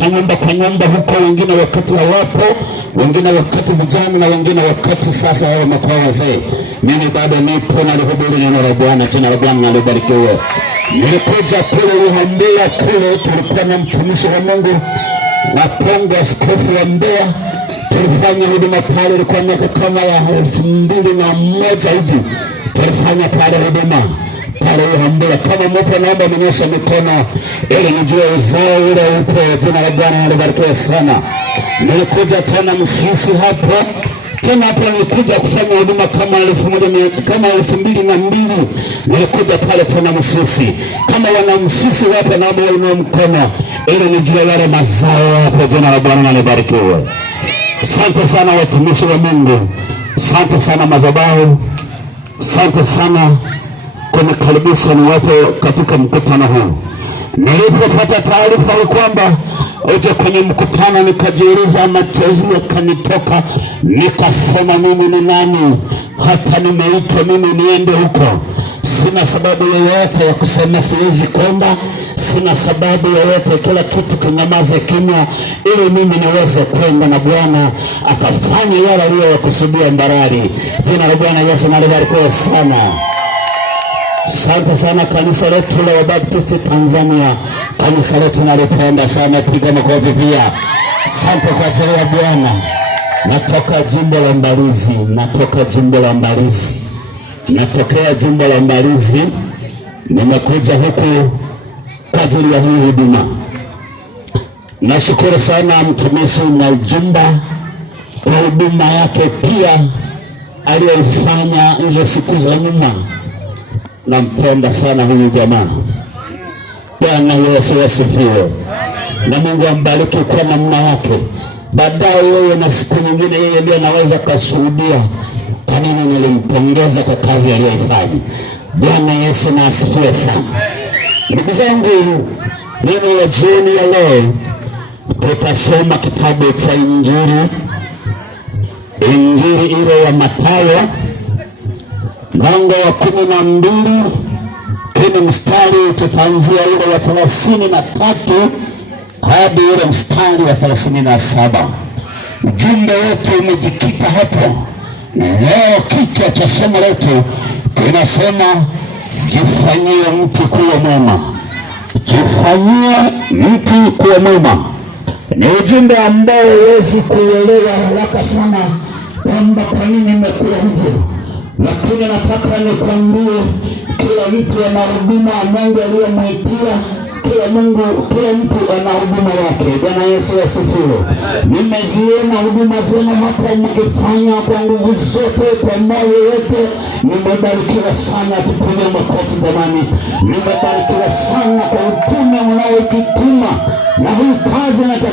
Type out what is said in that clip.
nyumba kwa nyumba huko, wengine wakati hawapo, wengine wakati vijana, na wengine wakati sasa wao wamekuwa wazee. Mimi bado nipo na nihubiri neno la Bwana. Jina la Bwana libarikiwe. Nilikuja kule Uhandea, kule tulikuwa na mtumishi wa Mungu na Pongo, askofu wa Mbeya. Tulifanya huduma pale, ilikuwa miaka kama ya 2001 hivi. Tulifanya pale huduma pale Uhandea. Kama mpo naomba mnyoshe mikono ili nijue uzao ule upo. Jina la Bwana libarikiwe sana. Nilikuja tena Msisi hapo. Tena hapo nilikuja kufanya huduma kama 2002. Nilikuja pale tena Msisi. Kama wana Msisi wapo naomba wainue mkono ili nijue yale mazao hapo. Jina la Bwana libarikiwe. Asante sana watumishi wa Mungu. Asante sana madhabahu. Asante sana kunikaribisha niwapo katika mkutano huu. Nilipopata taarifa kwamba uje kwenye mkutano, nikajiuliza, machozi yakanitoka. Nikasema mimi ni nani hata nimeitwa mimi niende huko? Sina sababu yoyote ya kusema siwezi kwenda. Sina sababu yoyote, kila kitu kinyamaze kimya ili mimi niweze kwenda na Bwana akafanya yale aliyokusudia Mbarali. Jina la Bwana Yesu libarikiwe sana. Asante sana kanisa letu la Wabaptisti Tanzania. Kanisa letu nalipenda sana, piga makofi pia. Asante kwa ajili ya Bwana. Natokea jimbo la Mbalizi. Nimekuja huku kwa ajili ya hii huduma. Nashukuru sana mtumishi Mwajumba kwa huduma yake pia aliyoifanya hizo siku za nyuma. Nampenda sana huyu jamaa. Bwana Yesu asifiwe. Na Mungu ambariki kwa namna yake. Baadaye yeye na siku nyingine yeye ndiye anaweza kushuhudia kwa nini nilimpongeza kwa kazi aliyoifanya. Bwana Yesu na asifiwe sana. Ndugu zangu, neno la jioni ya leo tutasoma kitabu cha Injili ile ya Mathayo mlango wa 12. Kile mstari tutaanzia ile wa 33 hadi ile mstari wa 37. Ujumbe wetu umejikita hapo. Leo kichwa cha somo letu kinasema jifanyie mtu kuwa mwema. Jifanyie mtu kuwa mwema. Ni ujumbe ambao huwezi kuelewa haraka sana kwamba kwa nini imekuwa hivyo. Lakini nataka nikwambie, kila mtu ana huduma Mungu aliyomwitia. Kila mtu ana huduma yake. Bwana Yesu asifiwe. Nimeziona huduma zenu hapa mkifanya kwa nguvu zote, kwa moyo wote. Nimebarikiwa sana. Tupige makofi jamani. Nimebarikiwa sana kwa utume unaojituma, na hii kazi nataka